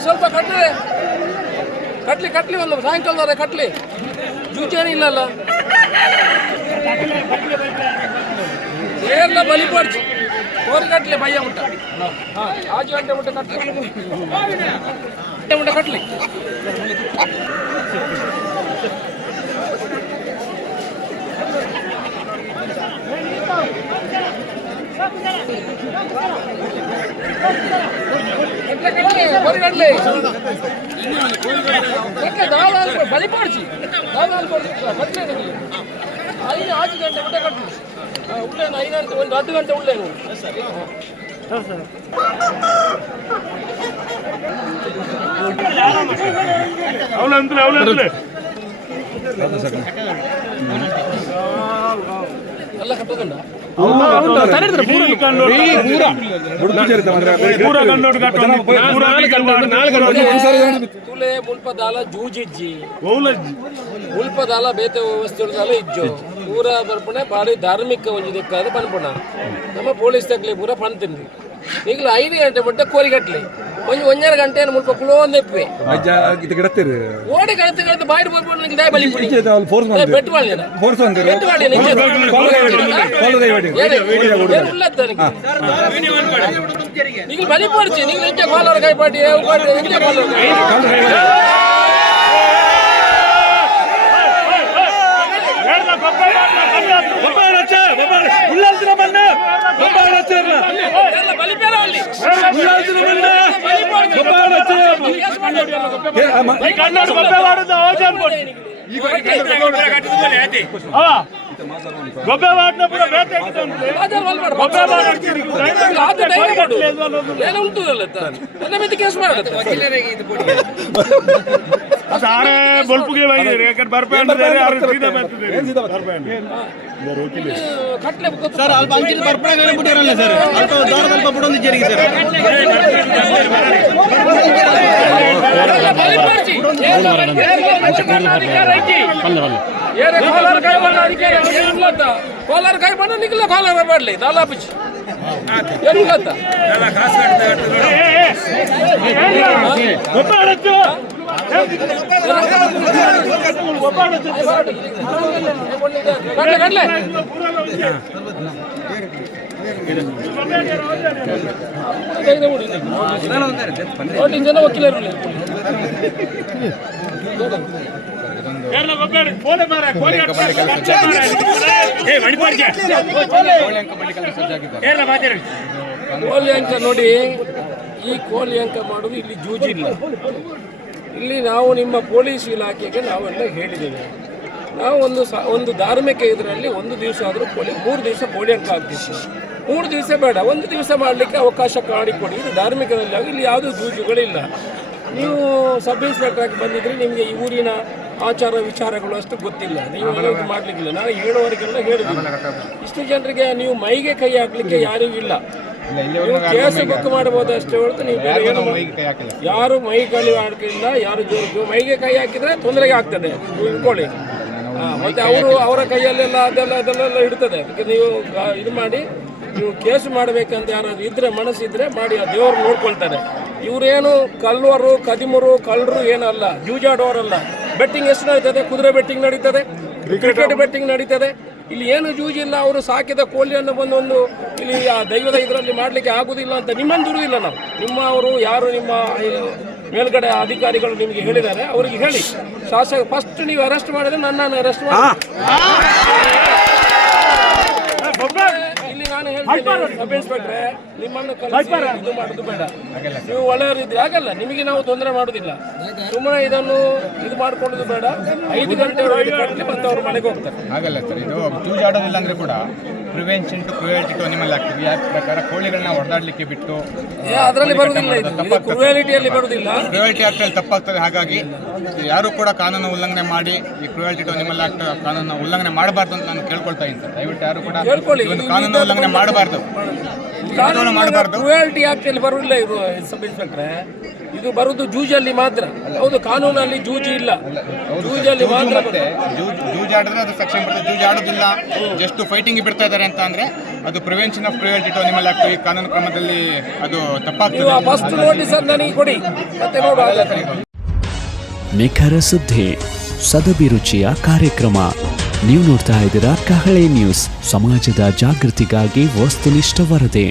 ಸ್ವಲ್ಪ ಕಟ್ಲಿ ಒಂದು ಸಾಯಂಕಾಲದವರೆ ಕಟ್ಲಿ ಜೂಚೇನಿಲ್ಲಲ್ಲ ಏರ್ಲ ಬಲಿ ಪಡ್ಚು ಕೋರಿ ಕಟ್ಲಿ ಭಯ ಉಂಟ ಆಜು ಗಂಟೆ ಉಂಟ ಕಟ್ಲಿ ಬಲಿ ಪಡ್ಚಿ ಐದು 5 ಗಂಟೆ ಊಟ ಕಟ್ಟಿ ಉಳ್ಳೇನು 5 ಗಂಟೆ ಒಂದು 10 ಗಂಟೆ ಉಳ್ಳೇನು ಎಲ್ಲ ಕಟ್ಟೋದಂಡ ತುಲೆ ಮುಲ್ಪದಾಲ ಜೂಜಿಜ್ಜಿ ಮುಲ್ಪದಾಲ ಬೇತೆ ವ್ಯವಸ್ಥೆ ಇಜ್ಜು ಪೂರ ಬರ್ಪಣೆ ಬಾರಿ ಧಾರ್ಮಿಕ ಒಂಜಿ ದಿಕ್ಕಾದ ಪನ್ಪುಣ ನಮ್ಮ ಪೊಲೀಸ್ ತಕ್ಲಿ ಪೂರ ಪಣ್ತಿಂದ್ರಿ ಈಗಲೂ 5 ಗಂಟೆ ಬಿಟ್ಟು ಕೋರಿಗಟ್ಲಿ ಒಂದೆರಡು ಗಂಟೆ ಮುಲ್ಪ ಕುಳೋ ಒಂದೆಪ್ಪೆ ಓಡಿ ಕಳತಿ ಬಾಯಿ ನೀವು ಬಲಿ ಪಡ್ಚಿ ನೀವು ನಿಜ ಕಾಲರ್ ಕೈ ಪಾಟಿ ಗೊಬ್ಬೆ ಮಾಡಿನప్పుడు ಸಾರೇ ಬಲ್ಪುಗೆ ಸರ್ ಅಲ್ಪ ಅಂಚಿನ ಬರ್ಪಣೆ ಬಿಟ್ಟಿರಲ್ಲ ಸರ್ ಅಲ್ಪ ದಾರ ಸ್ವಲ್ಪ ಬಿಡೊಂದು ಜರಿಗೆ ಸರ್ ಕಾಲರ್ ಕೈ ಬಣ್ಣ ನಿಖಲ ಕಾಲರ್ ಮಾಡಲಿ ದಾಲಾ ಪಿಚ್ ಜನ ವಕೀಲರು ಕೋಳಿ ಅಂಕ ನೋಡಿ, ಈ ಕೋಳಿ ಅಂಕ ಮಾಡೋದು ಇಲ್ಲಿ ಜೂಜಿಲ್ಲ. ಇಲ್ಲಿ ನಾವು ನಿಮ್ಮ ಪೊಲೀಸ್ ಇಲಾಖೆಗೆ ನಾವೆಲ್ಲ ಹೇಳಿದ್ದೇವೆ. ನಾವು ಒಂದು ಧಾರ್ಮಿಕ ಇದರಲ್ಲಿ 1 ದಿವಸ ಆದರೂ ಕೋಳಿ 3 ದಿವಸ ಕೋಳಿ ಅಂಕ ಆಗ್ತಿತ್ತು. 3 ದಿವಸ ಬೇಡ, 1 ದಿವಸ ಮಾಡಲಿಕ್ಕೆ ಅವಕಾಶ ಮಾಡಿಕೊಡಿ. ಇದು ಧಾರ್ಮಿಕದಲ್ಲಿ ಆಗಿ ಇಲ್ಲಿ ಯಾವುದೂ ಜೂಜುಗಳಿಲ್ಲ. ನೀವು ಸಬ್ ಇನ್ಸ್ಪೆಕ್ಟರ್ ಆಗಿ ಬಂದಿದ್ರೆ ನಿಮಗೆ ಈ ಊರಿನ ಆಚಾರ ವಿಚಾರಗಳು ಅಷ್ಟು ಗೊತ್ತಿಲ್ಲ, ನೀವು ಇದು ಮಾಡಲಿಕ್ಕಿಲ್ಲ. ನಾನು ಹೇಳುವವರಿಗೆಲ್ಲ ಹೇಳಿದ್ದೀನಿ, ಇಷ್ಟು ಜನರಿಗೆ ನೀವು ಮೈಗೆ ಕೈ ಹಾಕಲಿಕ್ಕೆ ಯಾರಿಗೂ ಇಲ್ಲ. ನೀವು ಕೇಸ್ ಬುಕ್ ಮಾಡಬಹುದು ಅಷ್ಟೇ ಹೊರತು ನೀವು ಯಾರು ಮೈ ಕೈ ಹಾಕಿಲ್ಲ. ಯಾರು ಮೈಗೆ ಕೈ ಹಾಕಿದ್ರೆ ತೊಂದರೆಗೆ ಆಗ್ತದೆ, ನೀವು ಇಟ್ಕೊಳ್ಳಿ. ಮತ್ತೆ ಅವರ ಕೈಯಲ್ಲೆಲ್ಲ ಅದೆಲ್ಲ ಇಡ್ತದೆ. ಅದಕ್ಕೆ ನೀವು ಇದು ಮಾಡಿ, ನೀವು ಕೇಸ್ ಮಾಡಬೇಕಂತ ಯಾರಾದ್ರು ಇದ್ರೆ ಮನಸ್ಸಿದ್ರೆ ಮಾಡಿ, ಆ ದೇವರು ನೋಡ್ಕೊಳ್ತಾರೆ. ಇವರೇನು ಕಲ್ವರು ಕದಿಮರು ಕಳ್ಳರು ಏನಲ್ಲ, ಜೂಜಾಡೋರಲ್ಲ. ಬೆಟ್ಟಿಂಗ್ ಎಷ್ಟು ನಡೀತದೆ? ಕುದುರೆ ಬೆಟ್ಟಿಂಗ್ ನಡೀತದೆ, ಕ್ರಿಕೆಟ್ ಬೆಟ್ಟಿಂಗ್ ನಡೀತದೆ. ಇಲ್ಲಿ ಏನು ಜೂಜಿಲ್ಲ. ಅವರು ಸಾಕಿದ ಕೋಳಿಯನ್ನು ಬಂದೊಂದು ಇಲ್ಲಿ ಆ ದೈವದ ಇದರಲ್ಲಿ ಮಾಡಲಿಕ್ಕೆ ಆಗುದಿಲ್ಲ ಅಂತ ನಿಮ್ಮನ್ನು ದುರುವುದಿಲ್ಲ ನಾವು. ನಿಮ್ಮವರು ಯಾರು ನಿಮ್ಮ ಮೇಲ್ಗಡೆ ಅಧಿಕಾರಿಗಳು ನಿಮಗೆ ಹೇಳಿದ್ದಾರೆ, ಅವರಿಗೆ ಹೇಳಿ. ಶಾಸಕ ಫಸ್ಟ್ ನೀವು ಅರೆಸ್ಟ್ ಮಾಡಿದ್ರೆ ನನ್ನನ್ನು ಅರೆಸ್ಟ್ ಮಾಡಿ. ಇಲ್ಲಿ ನಾನು ಹೇಳ್ತೀನಿ, ಸಬ್ ಇನ್ಸ್ಪೆಕ್ಟ್ರೆ ನಿಮ್ಮನ್ನು ಕಲಿಸಿ ಇದು ಮಾಡೋದು ಬೇಡ. ನೀವು ಒಳ್ಳೆಯವರಿದ್ರೆ ಆಗಲ್ಲ, ನಿಮಗೆ ನಾವು ತೊಂದರೆ ಮಾಡೋದಿಲ್ಲ. ಸುಮ್ಮನೆ ಇದನ್ನು ಇದು ಮಾಡ್ಕೊಳ್ಳೋದು ಬೇಡ. 5 ಗಂಟೆ ಒಳಗೆ ಕಟ್ಲಿ ಮತ್ತೆ ಅವ್ರ ಮನೆಗೆ ಹೋಗ್ತಾರೆ. ಆಗಲ್ಲ ಸರ್, ಇದು ಜೂಜಾಡೋದಿಲ್ಲ ಅಂದ್ರೆ ಕೂಡ prevention to cruelty to animal act act ಪ್ರಕಾರ ಕೋಳಿಗಳನ್ನ ಹೊಡೆದಾಡ್ಲಿಕ್ಕೆ ಬಿಟ್ಟು ಅದರಲ್ಲಿ ಬರುವುದಿಲ್ಲ, ಇದು ಕ್ರುಯಾಲಿಟಿಯಲ್ಲಿ ಬರುವುದಿಲ್ಲ. ಕ್ರುಯಲ್ಟಿ ಆಕ್ಟ್ ಅಲ್ಲಿ ತಪ್ಪಾಗ್ತದೆ. ಹಾಗಾಗಿ ಯಾರು ಕೂಡ ಕಾನೂನು ಉಲ್ಲಂಘನೆ ಮಾಡಿ ಈ ಕ್ರುಯಲ್ಟಿ ಟು ಅನಿಮಲ್ ಆಕ್ಟ್ ಕಾನೂನು ಉಲ್ಲಂಘನೆ ಮಾಡಬಾರ್ದು ಅಂತ ನಾನು ಕೇಳ್ಕೊಳ್ತಾ ಇದ್ದೀನಿ ಸರ್. ದಯವಿಟ್ಟು ಯಾರು ಕೂಡ ಕೇಳ್ಕೊಳ್ಳಿ. ಈ ಒಂದು ಕಾನೂನು ಉಲ್ಲಂಘನೆ ಮಾಡಬಾರ್ದು. ಕ್ರುಯಾಲಿಟಿ ಆಕ್ಟ್ ಅಲ್ಲಿ ಬರುವುದಿಲ್ಲ ಇದು ಸಬ್ ಇನ್ಸ್ಪೆಕ್ಟ್ರೆ. ಇದು ಬರುವುದು ಜೂಜಲ್ಲಿ ಮಾತ್ರ. ಹೌದು, ಕಾನೂನಲ್ಲಿ ಜೂಜಿ ಇಲ್ಲ, ಜೂಜಲ್ಲಿ ಮಾತ್ರ. ಜೂಜಾಡಿದ್ರೆ ಅದು ಸೆಕ್ಷನ್ ಬರ್ತದೆ. ಜೂಜಾಡೋದಿಲ್ಲ, ಜಸ್ಟ್ ಫೈಟಿಂಗ್ ಬಿಡ್ತಾ ಇದ್ದಾರೆ ಅಂತ ಅಂದ್ರೆ ಅದು prevention of cruelty to animal act ಈ ಕಾನೂನು ಕ್ರಮದಲ್ಲಿ ಅದು ತಪ್ಪಾಗ್ತದೆ. ಫಸ್ಟ್ ನೋಟಿಸ್ ನನಗೆ ಕೊಡಿ, ಮತ್ತೆ ನೋಡುವ. ನಿಖರ ಸುದ್ದಿ, ಸದಭಿರುಚಿಯ ಕಾರ್ಯಕ್ರಮ. ನೀವು ನೋಡ್ತಾ ಇದ್ದೀರಾ ಕಹಳೆ ನ್ಯೂಸ್, ಸಮಾಜದ ಜಾಗೃತಿಗಾಗಿ ವಸ್ತುನಿಷ್ಠ ವರದಿ.